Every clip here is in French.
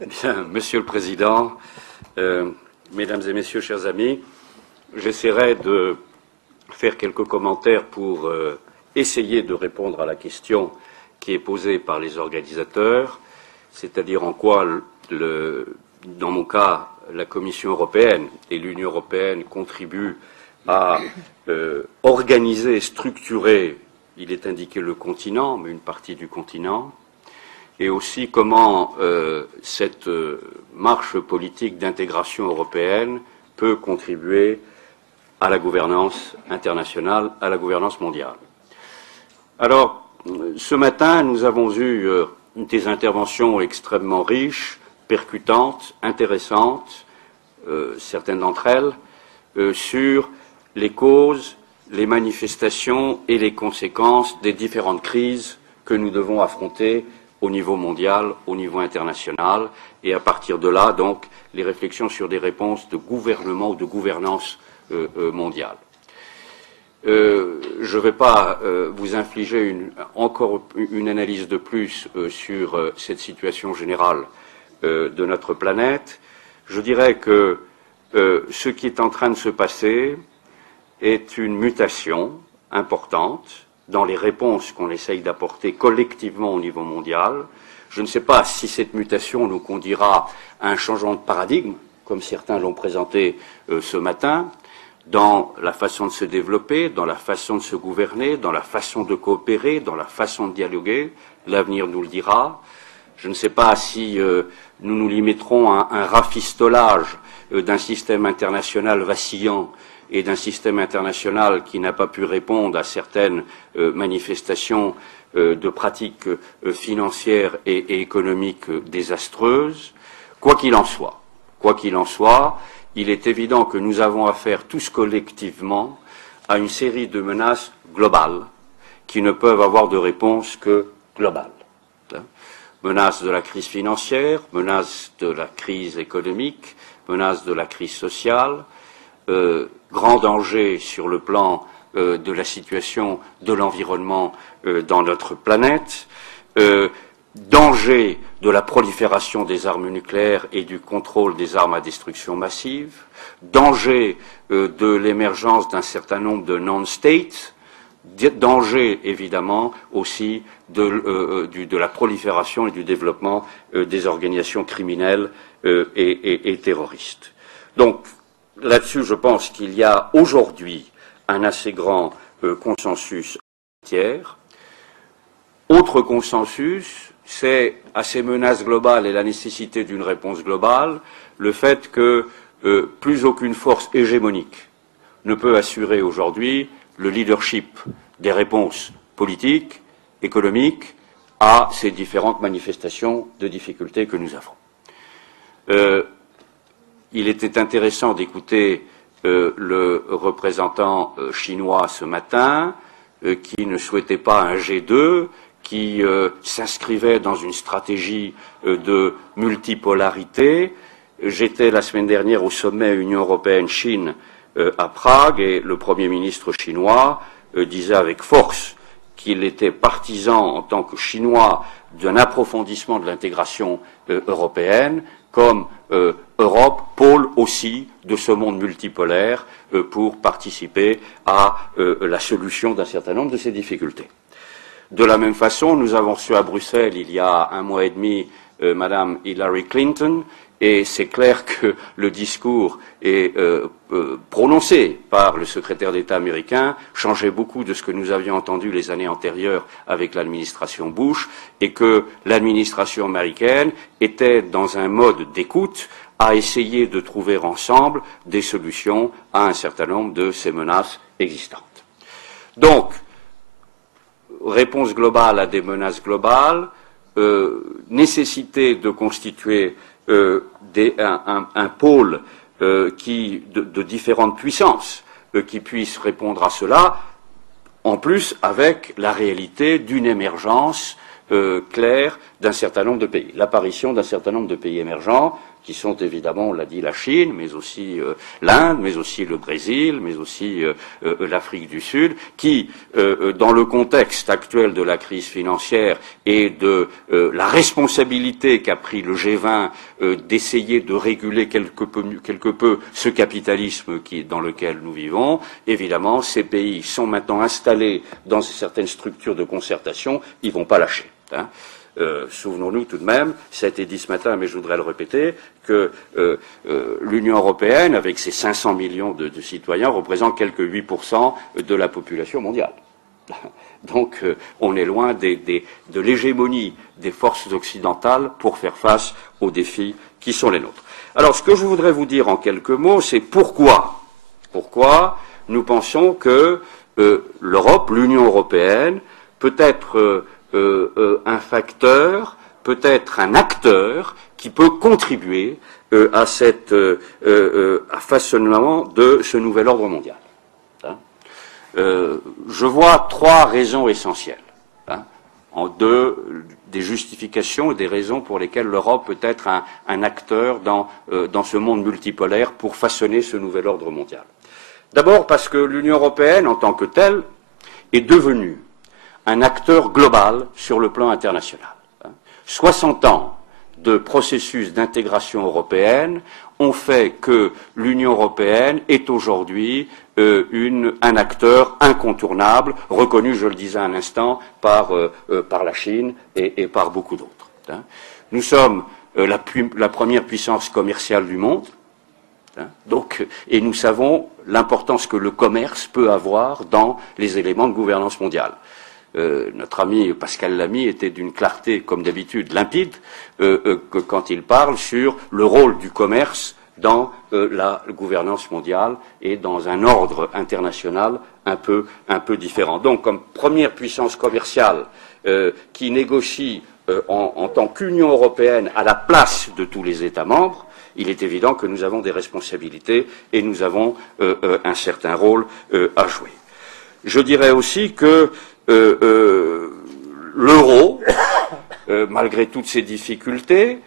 Bien, Monsieur le Président, Mesdames et Messieurs, chers amis, j'essaierai de faire quelques commentaires pour essayer de répondre à la question qui est posée par les organisateurs, c'est-à-dire en quoi, dans mon cas, la Commission européenne et l'Union européenne contribuent à organiser, structurer, il est indiqué le continent, mais une partie du continent, et aussi comment cette marche politique d'intégration européenne peut contribuer à la gouvernance internationale, à la gouvernance mondiale. Alors, ce matin, nous avons eu des interventions extrêmement riches, percutantes, intéressantes, certaines d'entre elles, sur les causes, les manifestations et les conséquences des différentes crises que nous devons affronter au niveau mondial, au niveau international, et à partir de là, donc, les réflexions sur des réponses de gouvernement ou de gouvernance mondiale. Je ne vais pas vous infliger encore une analyse de plus sur cette situation générale de notre planète. Je dirais que ce qui est en train de se passer est une mutation importante dans les réponses qu'on essaye d'apporter collectivement au niveau mondial. Je ne sais pas si cette mutation nous conduira à un changement de paradigme, comme certains l'ont présenté ce matin, dans la façon de se développer, dans la façon de se gouverner, dans la façon de coopérer, dans la façon de dialoguer. L'avenir nous le dira. Je ne sais pas si nous nous limiterons à un rafistolage d'un système international vacillant et d'un système international qui n'a pas pu répondre à certaines manifestations de pratiques financières et économiques désastreuses. Quoi qu'il en soit, il est évident que nous avons affaire tous collectivement à une série de menaces globales qui ne peuvent avoir de réponse que globale. Menace de la crise financière, menace de la crise économique, menace de la crise sociale, grand danger sur le plan de la situation de l'environnement dans notre planète, danger de la prolifération des armes nucléaires et du contrôle des armes à destruction massive, danger de l'émergence d'un certain nombre de non-states, danger évidemment aussi de la prolifération et du développement des organisations criminelles et terroristes. Donc, là-dessus, je pense qu'il y a aujourd'hui un assez grand consensus en matière. Autre consensus, c'est à ces menaces globales et la nécessité d'une réponse globale, le fait que plus aucune force hégémonique ne peut assurer aujourd'hui le leadership des réponses politiques, économiques, à ces différentes manifestations de difficultés que nous avons. Il était intéressant d'écouter le représentant chinois ce matin, qui ne souhaitait pas un G2, qui s'inscrivait dans une stratégie de multipolarité. J'étais la semaine dernière au sommet Union européenne-Chine à Prague et le Premier ministre chinois disait avec force qu'il était partisan en tant que Chinois d'un approfondissement de l'intégration européenne comme Europe, pôle aussi de ce monde multipolaire pour participer à la solution d'un certain nombre de ces difficultés. De la même façon, nous avons reçu à Bruxelles, il y a un mois et demi, Madame Hillary Clinton, et c'est clair que le discours prononcé par le secrétaire d'État américain changeait beaucoup de ce que nous avions entendu les années antérieures avec l'administration Bush, et que l'administration américaine était dans un mode d'écoute à essayer de trouver ensemble des solutions à un certain nombre de ces menaces existantes. Donc, réponse globale à des menaces globales, nécessité de constituer un pôle de différentes puissances qui puissent répondre à cela, en plus avec la réalité d'une émergence claire d'un certain nombre de pays, l'apparition d'un certain nombre de pays émergents, qui sont évidemment, on l'a dit, la Chine, mais aussi l'Inde, mais aussi le Brésil, mais aussi l'Afrique du Sud, qui, dans le contexte actuel de la crise financière et de la responsabilité qu'a pris le G20 d'essayer de réguler quelque peu ce capitalisme dans lequel nous vivons, évidemment, ces pays sont maintenant installés dans certaines structures de concertation, ils vont pas lâcher. Hein. Souvenons-nous tout de même, ça a été dit ce matin, mais je voudrais le répéter, que l'Union européenne, avec ses 500 millions de citoyens, représente quelques 8% de la population mondiale. Donc on est loin de l'hégémonie des forces occidentales pour faire face aux défis qui sont les nôtres. Alors ce que je voudrais vous dire en quelques mots, c'est pourquoi nous pensons que l'Europe, l'Union européenne, peut être un facteur, peut-être un acteur qui peut contribuer à façonnement de ce nouvel ordre mondial. Hein. Je vois trois raisons essentielles, hein, des justifications et des raisons pour lesquelles l'Europe peut être un acteur dans ce monde multipolaire pour façonner ce nouvel ordre mondial. D'abord parce que l'Union européenne, en tant que telle, est devenue un acteur global sur le plan international. 60 ans de processus d'intégration européenne ont fait que l'Union européenne est aujourd'hui un acteur incontournable, reconnu, je le disais un instant, par la Chine et par beaucoup d'autres. Nous sommes la première puissance commerciale du monde. Donc, et nous savons l'importance que le commerce peut avoir dans les éléments de gouvernance mondiale. Notre ami Pascal Lamy était d'une clarté, comme d'habitude, limpide, quand il parle sur le rôle du commerce dans la gouvernance mondiale et dans un ordre international un peu différent. Donc, comme première puissance commerciale qui négocie en tant qu'Union européenne à la place de tous les États membres, il est évident que nous avons des responsabilités et nous avons un certain rôle à jouer. Je dirais aussi que l'euro, malgré toutes ses difficultés,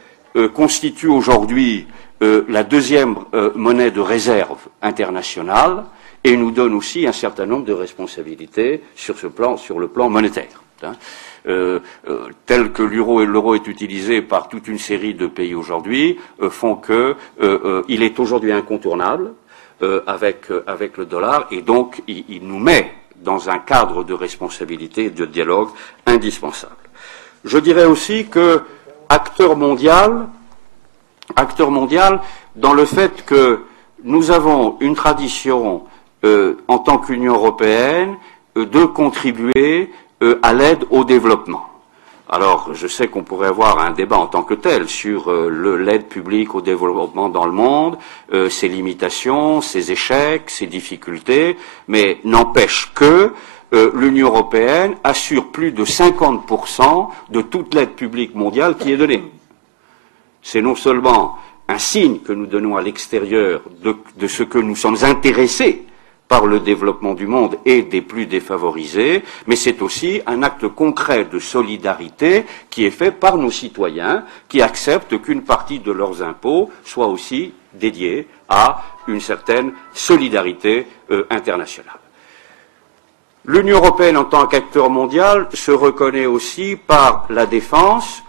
constitue aujourd'hui la deuxième monnaie de réserve internationale et nous donne aussi un certain nombre de responsabilités sur le plan monétaire. Tel que l'euro est utilisé par toute une série de pays aujourd'hui, font que il est aujourd'hui incontournable avec le dollar et donc il nous met dans un cadre de responsabilité et de dialogue indispensable. Je dirais aussi que acteur mondial dans le fait que nous avons une tradition en tant qu'Union européenne de contribuer à l'aide au développement. Alors, je sais qu'on pourrait avoir un débat en tant que tel sur l'aide publique au développement dans le monde, ses limitations, ses échecs, ses difficultés, mais n'empêche que l'Union européenne assure plus de 50% de toute l'aide publique mondiale qui est donnée. C'est non seulement un signe que nous donnons à l'extérieur de ce que nous sommes intéressés par le développement du monde et des plus défavorisés, mais c'est aussi un acte concret de solidarité qui est fait par nos citoyens qui acceptent qu'une partie de leurs impôts soit aussi dédiée à une certaine solidarité internationale. L'Union européenne en tant qu'acteur mondial se reconnaît aussi par la défense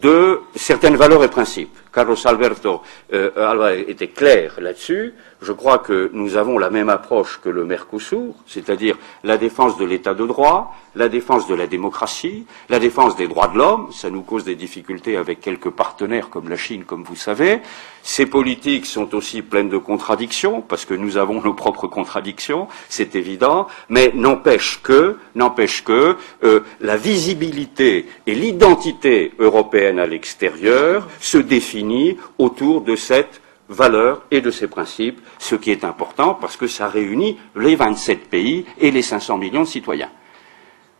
de certaines valeurs et principes. Carlos Alberto Alba était clair là-dessus. Je crois que nous avons la même approche que le Mercosur, c'est-à-dire la défense de l'état de droit, la défense de la démocratie, la défense des droits de l'homme. Ça nous cause des difficultés avec quelques partenaires comme la Chine, comme vous savez. Ces politiques sont aussi pleines de contradictions, parce que nous avons nos propres contradictions, c'est évident, mais n'empêche que la visibilité et l'identité européenne à l'extérieur se définit autour de cette valeur et de ces principes, ce qui est important parce que ça réunit les 27 pays et les 500 millions de citoyens.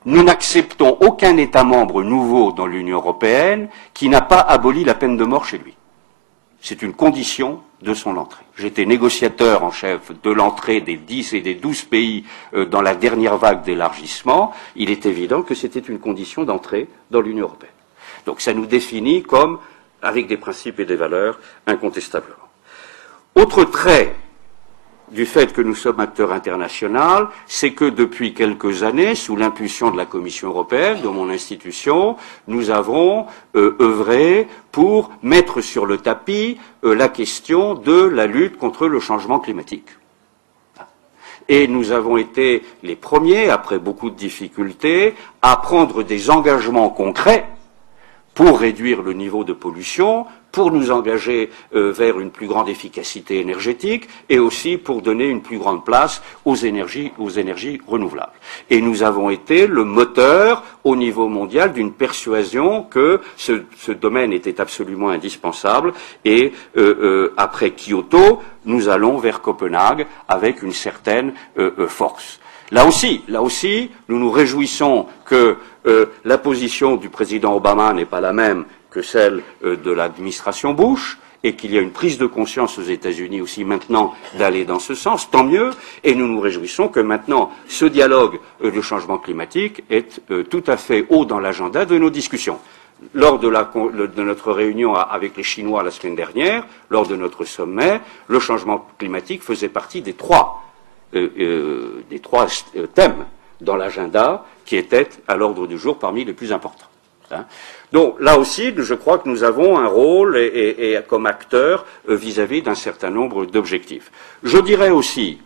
Nous n'acceptons aucun État membre nouveau dans l'Union européenne qui n'a pas aboli la peine de mort chez lui. C'est une condition de son entrée. J'étais négociateur en chef de l'entrée des 10 et des 12 pays dans la dernière vague d'élargissement. Il est évident que c'était une condition d'entrée dans l'Union européenne. Donc ça nous définit comme avec des principes et des valeurs, incontestablement. Autre trait du fait que nous sommes acteurs internationaux, c'est que depuis quelques années, sous l'impulsion de la Commission européenne, de mon institution, nous avons œuvré pour mettre sur le tapis la question de la lutte contre le changement climatique. Et nous avons été les premiers, après beaucoup de difficultés, à prendre des engagements concrets pour réduire le niveau de pollution, pour nous engager vers une plus grande efficacité énergétique et aussi pour donner une plus grande place aux énergies renouvelables. Et nous avons été le moteur au niveau mondial d'une persuasion que ce domaine était absolument indispensable et après Kyoto, nous allons vers Copenhague avec une certaine force. Là aussi, nous nous réjouissons que la position du président Obama n'est pas la même que celle de l'administration Bush, et qu'il y a une prise de conscience aux États-Unis aussi maintenant d'aller dans ce sens, tant mieux, et nous nous réjouissons que maintenant ce dialogue du changement climatique est tout à fait haut dans l'agenda de nos discussions. Lors de notre réunion avec les Chinois la semaine dernière, lors de notre sommet, le changement climatique faisait partie des trois thèmes dans l'agenda qui étaient à l'ordre du jour parmi les plus importants. Donc là aussi, je crois que nous avons un rôle et comme acteurs vis-à-vis d'un certain nombre d'objectifs. Je dirais aussi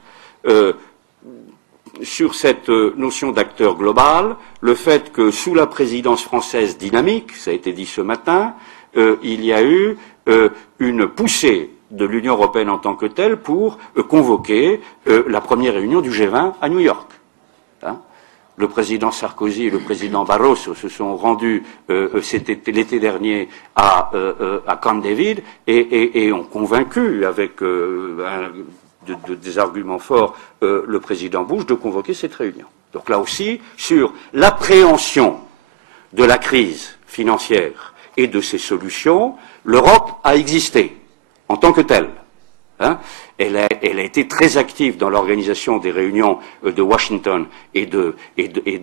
sur cette notion d'acteur global, le fait que sous la présidence française dynamique, ça a été dit ce matin, il y a eu une poussée de l'Union européenne en tant que telle pour convoquer la première réunion du G20 à New York. Le président Sarkozy et le président Barroso se sont rendus c'était l'été dernier à Camp David et ont convaincu avec des arguments forts le président Bush de convoquer cette réunion. Donc là aussi, sur l'appréhension de la crise financière et de ses solutions, l'Europe a existé en tant que telle. Elle a été très active dans l'organisation des réunions de Washington et de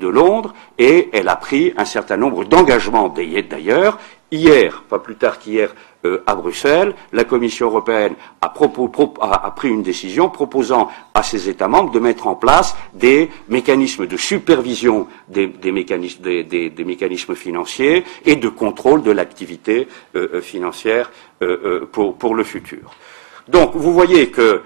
Londres, et elle a pris un certain nombre d'engagements d'ailleurs. Hier, pas plus tard qu'hier, à Bruxelles, la Commission européenne a pris une décision proposant à ses États membres de mettre en place des mécanismes de supervision des mécanismes financiers et de contrôle de l'activité financière pour le futur. Donc, vous voyez que,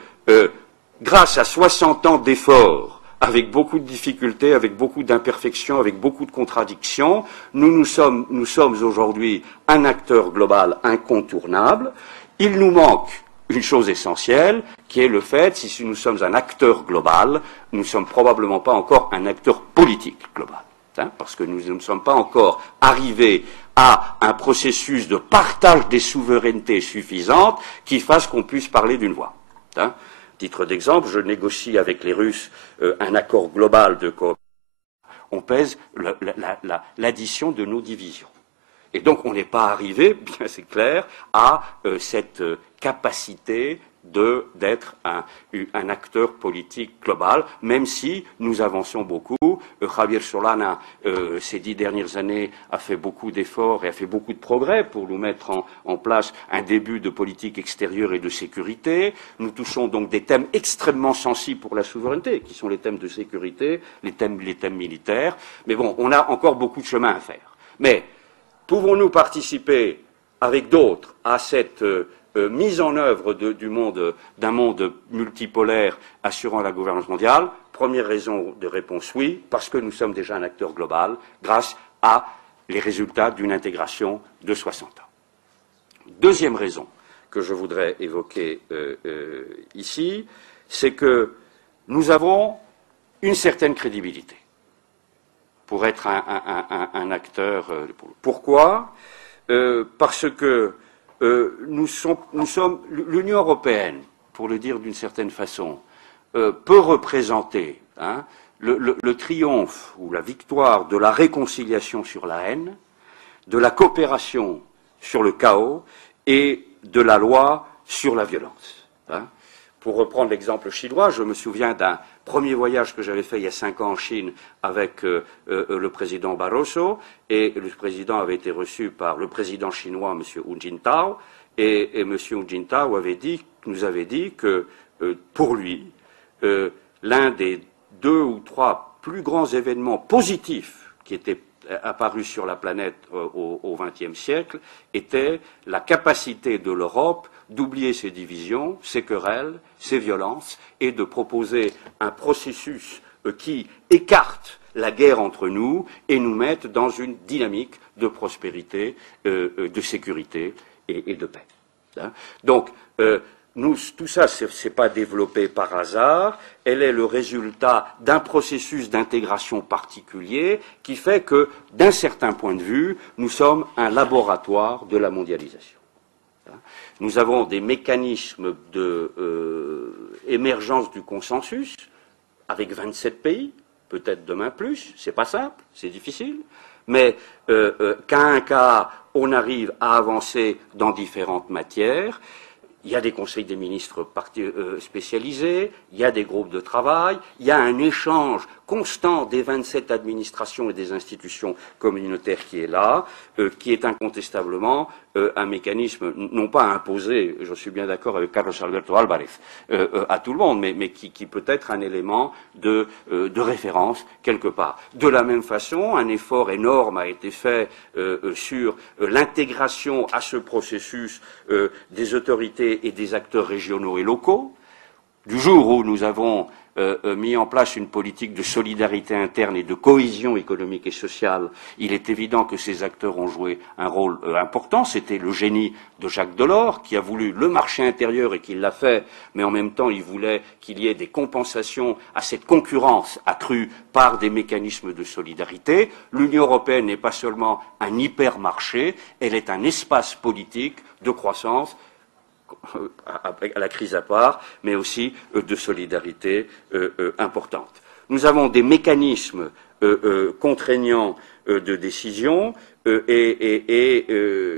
grâce à 60 ans d'efforts, avec beaucoup de difficultés, avec beaucoup d'imperfections, avec beaucoup de contradictions, nous sommes aujourd'hui un acteur global incontournable. Il nous manque une chose essentielle, qui est le fait, si nous sommes un acteur global, nous ne sommes probablement pas encore un acteur politique global. Parce que nous ne sommes pas encore arrivés à un processus de partage des souverainetés suffisantes qui fasse qu'on puisse parler d'une voix. Titre d'exemple, je négocie avec les Russes un accord global de coopération. On pèse l'addition de nos divisions. Et donc on n'est pas arrivé, bien c'est clair, à cette capacité d'être un acteur politique global, même si nous avançons beaucoup. Javier Solana, ces 10 dernières années, a fait beaucoup d'efforts et a fait beaucoup de progrès pour nous mettre en place un début de politique extérieure et de sécurité. Nous touchons donc des thèmes extrêmement sensibles pour la souveraineté, qui sont les thèmes de sécurité, les thèmes militaires. Mais bon, on a encore beaucoup de chemin à faire. Mais pouvons-nous participer avec d'autres à cette mise en œuvre d'un monde multipolaire assurant la gouvernance mondiale? Première raison de réponse, oui, parce que nous sommes déjà un acteur global grâce à les résultats d'une intégration de 60 ans. Deuxième raison que je voudrais évoquer ici, c'est que nous avons une certaine crédibilité pour être un acteur. Pourquoi? Parce que l'Union européenne, pour le dire d'une certaine façon, peut représenter le triomphe ou la victoire de la réconciliation sur la haine, de la coopération sur le chaos et de la loi sur la violence. Pour reprendre l'exemple chinois, je me souviens d'un Premier voyage que j'avais fait il y a 5 ans en Chine avec le président Barroso, et le président avait été reçu par le président chinois, M. Hu Jintao, et M. Hu Jintao nous avait dit que, pour lui, l'un des 2 ou 3 plus grands événements positifs qui étaient apparus sur la planète au XXe siècle était la capacité de l'Europe d'oublier ses divisions, ses querelles, ses violences, et de proposer un processus qui écarte la guerre entre nous et nous mette dans une dynamique de prospérité, de sécurité et de paix. Hein. Donc, tout ça, ce n'est pas développé par hasard, elle est le résultat d'un processus d'intégration particulier qui fait que, d'un certain point de vue, nous sommes un laboratoire de la mondialisation. Nous avons des mécanismes d'émergence du consensus avec 27 pays, peut-être demain plus, c'est pas simple, c'est difficile, mais qu'à un cas, on arrive à avancer dans différentes matières. Il y a des conseils des ministres spécialisés, il y a des groupes de travail, il y a un échange constant des 27 administrations et des institutions communautaires qui est là, qui est incontestablement un mécanisme, non pas imposé, je suis bien d'accord avec Carlos Alberto Álvarez, à tout le monde, mais qui peut être un élément de référence quelque part. De la même façon, un effort énorme a été fait sur l'intégration à ce processus des autorités et des acteurs régionaux et locaux. Du jour où nous avons mis en place une politique de solidarité interne et de cohésion économique et sociale, il est évident que ces acteurs ont joué un rôle important. C'était le génie de Jacques Delors, qui a voulu le marché intérieur et qui l'a fait, mais en même temps il voulait qu'il y ait des compensations à cette concurrence accrue par des mécanismes de solidarité. L'Union européenne n'est pas seulement un hypermarché, elle est un espace politique de croissance, à la crise à part, mais aussi de solidarité importante. Nous avons des mécanismes contraignants de décision et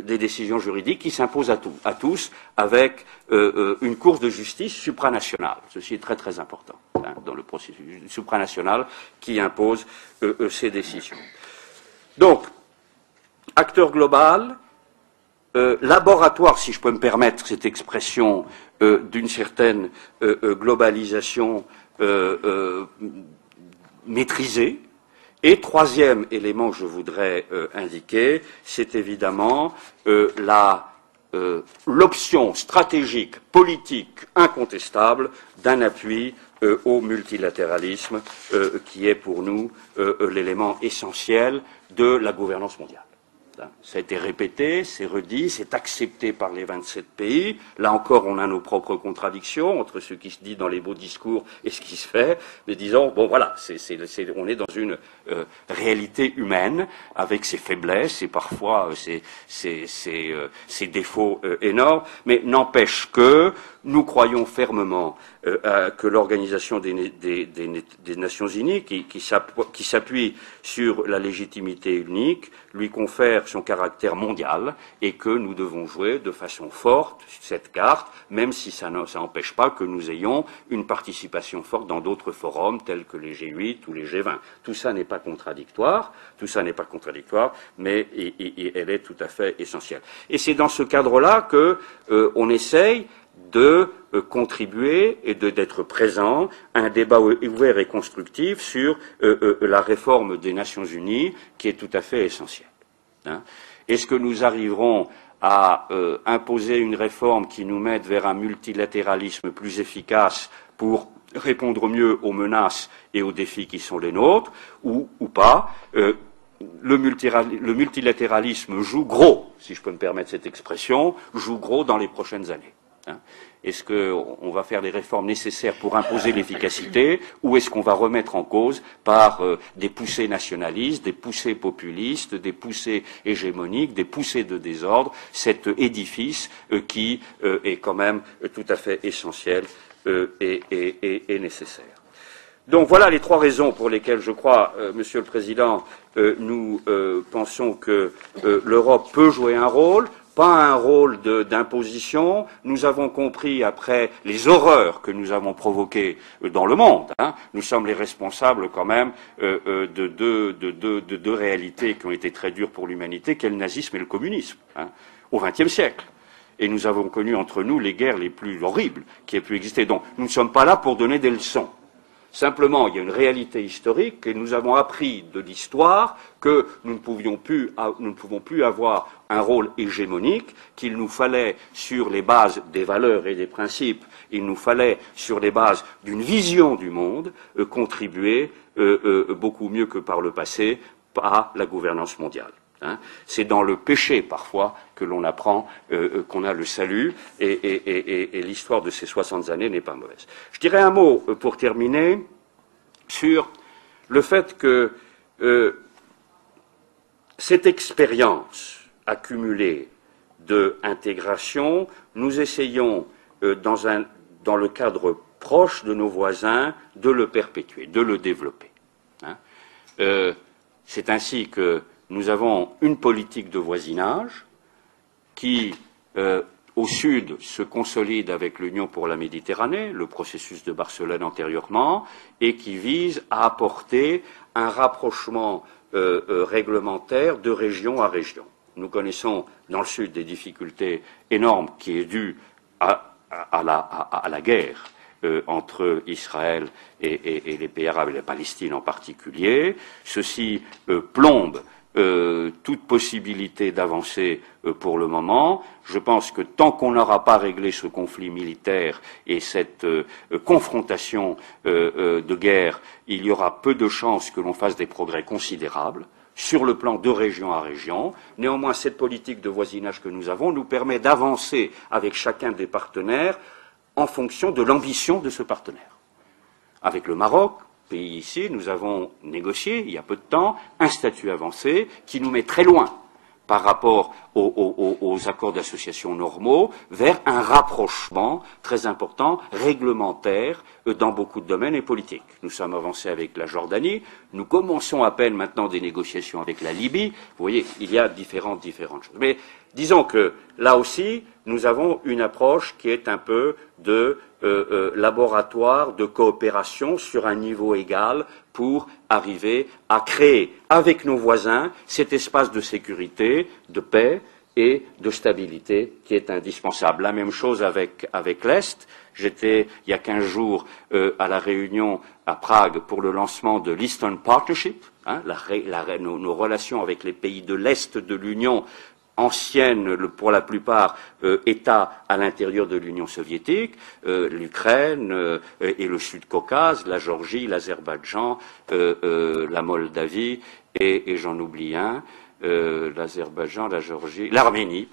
des décisions juridiques qui s'imposent à tous avec une course de justice supranationale. Ceci est très très important dans le processus supranational qui impose ces décisions. Donc, acteur global, laboratoire, si je peux me permettre cette expression, d'une certaine globalisation maîtrisée. Et troisième élément que je voudrais indiquer, c'est évidemment l'option stratégique, politique, incontestable d'un appui au multilatéralisme qui est pour nous l'élément essentiel de la gouvernance mondiale. Ça a été répété, c'est redit, c'est accepté par les 27 pays. Là encore, on a nos propres contradictions entre ce qui se dit dans les beaux discours et ce qui se fait. Mais disons, bon voilà, on est dans une réalité humaine avec ses faiblesses et parfois ses défauts énormes. Mais n'empêche que nous croyons fermement que l'Organisation des Nations Unies, qui s'appuie sur la légitimité unique, lui confère son caractère mondial et que nous devons jouer de façon forte cette carte, même si ça n'empêche pas que nous ayons une participation forte dans d'autres forums tels que les G8 ou les G20. Tout ça n'est pas contradictoire, mais elle est tout à fait essentielle. Et c'est dans ce cadre-là que on essaye de contribuer et d'être présent à un débat ouvert et constructif sur la réforme des Nations Unies, qui est tout à fait essentielle. Hein. Est-ce que nous arriverons à imposer une réforme qui nous mette vers un multilatéralisme plus efficace pour répondre mieux aux menaces et aux défis qui sont les nôtres, ou pas? Le multilatéralisme joue gros, si je peux me permettre cette expression, joue gros dans les prochaines années. Hein. Est-ce qu'on va faire les réformes nécessaires pour imposer l'efficacité, ou est-ce qu'on va remettre en cause par des poussées nationalistes, des poussées populistes, des poussées hégémoniques, des poussées de désordre, cet édifice qui est quand même tout à fait essentiel et nécessaire. Donc voilà les 3 raisons pour lesquelles je crois, Monsieur le Président, nous pensons que l'Europe peut jouer un rôle. pas un rôle d'imposition. Nous avons compris, après les horreurs que nous avons provoquées dans le monde, nous sommes les responsables quand même de deux réalités qui ont été très dures pour l'humanité, qu'est le nazisme et le communisme, au XXe siècle. Et nous avons connu entre nous les guerres les plus horribles qui aient pu exister. Donc nous ne sommes pas là pour donner des leçons. Simplement, il y a une réalité historique et nous avons appris de l'histoire que nous ne pouvons plus avoir un rôle hégémonique, qu'il nous fallait, sur les bases des valeurs et des principes, il nous fallait, sur les bases d'une vision du monde, contribuer beaucoup mieux que par le passé à la gouvernance mondiale. C'est dans le péché, parfois, que l'on apprend qu'on a le salut, et l'histoire de ces 60 années n'est pas mauvaise. Je dirais un mot, pour terminer, sur le fait que cette expérience accumulée d'intégration, nous essayons, dans le cadre proche de nos voisins, de le perpétuer, de le développer. C'est ainsi que nous avons une politique de voisinage qui, au sud, se consolide avec l'Union pour la Méditerranée, le processus de Barcelone antérieurement, et qui vise à apporter un rapprochement réglementaire de région à région. Nous connaissons dans le sud des difficultés énormes qui est due à la guerre entre Israël et les pays arabes et la Palestine en particulier. Ceci plombe toute possibilité d'avancer pour le moment. Je pense que tant qu'on n'aura pas réglé ce conflit militaire et cette confrontation de guerre, il y aura peu de chances que l'on fasse des progrès considérables sur le plan de région à région. Néanmoins, cette politique de voisinage que nous avons nous permet d'avancer avec chacun des partenaires en fonction de l'ambition de ce partenaire. Avec le Maroc, pays ici, nous avons négocié, il y a peu de temps, un statut avancé qui nous met très loin par rapport aux accords d'association normaux, vers un rapprochement très important, réglementaire, dans beaucoup de domaines et politiques. Nous sommes avancés avec la Jordanie, nous commençons à peine maintenant des négociations avec la Libye. Vous voyez, il y a différentes choses. Mais disons que là aussi, nous avons une approche qui est un peu de laboratoire de coopération sur un niveau égal pour arriver à créer avec nos voisins cet espace de sécurité, de paix et de stabilité qui est indispensable. La même chose avec l'Est. J'étais il y a 15 jours à la réunion à Prague pour le lancement de l'Eastern Partnership, nos relations avec les pays de l'Est de l'Union, anciennes pour la plupart États à l'intérieur de l'Union soviétique, l'Ukraine et le Sud-Caucase, la Géorgie, l'Azerbaïdjan, la Moldavie et j'en oublie un, l'Azerbaïdjan, la Géorgie, l'Arménie,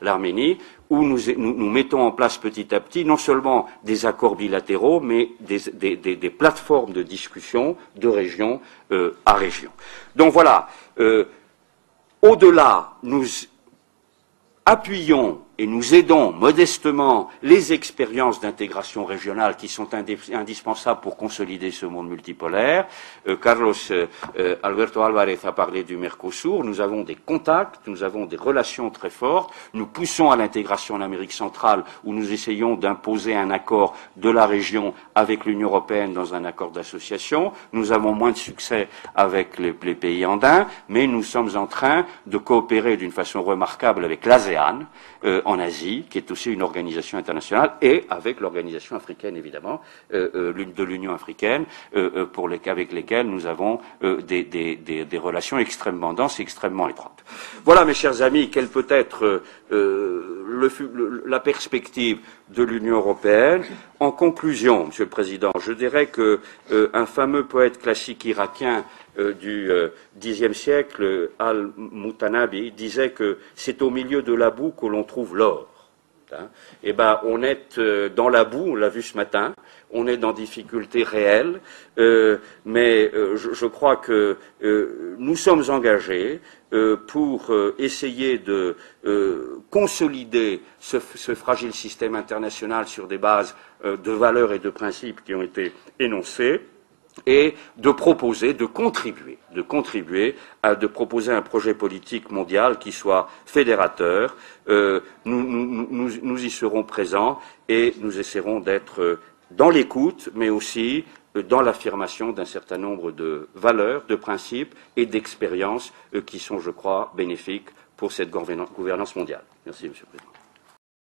l'Arménie, où nous mettons en place petit à petit non seulement des accords bilatéraux, mais des plateformes de discussion de région à région. Donc voilà. Au-delà, nous appuyons et nous aidons modestement les expériences d'intégration régionale qui sont indispensables pour consolider ce monde multipolaire. Carlos Alberto Álvarez a parlé du Mercosur. Nous avons des contacts, nous avons des relations très fortes. Nous poussons à l'intégration en Amérique centrale où nous essayons d'imposer un accord de la région avec l'Union européenne dans un accord d'association. Nous avons moins de succès avec les pays andins, mais nous sommes en train de coopérer d'une façon remarquable avec l'ASEAN, en Asie, qui est aussi une organisation internationale, et avec l'organisation africaine, évidemment, de l'Union africaine, avec lesquelles nous avons des relations extrêmement denses et extrêmement étroites. Voilà, mes chers amis, quelle peut être la perspective de l'Union européenne. En conclusion, Monsieur le Président, je dirais que un fameux poète classique irakien du Xe siècle, Al-Mutanabbi, disait que c'est au milieu de la boue que l'on trouve l'or. Eh bien, on est dans la boue, on l'a vu ce matin, on est dans difficultés réelles, mais je crois que nous sommes engagés pour essayer de consolider ce fragile système international sur des bases de valeurs et de principes qui ont été énoncés. et de proposer, de contribuer de proposer un projet politique mondial qui soit fédérateur. Nous y serons présents et nous essaierons d'être dans l'écoute, mais aussi dans l'affirmation d'un certain nombre de valeurs, de principes et d'expériences qui sont, je crois, bénéfiques pour cette gouvernance mondiale. Merci, Monsieur le Président.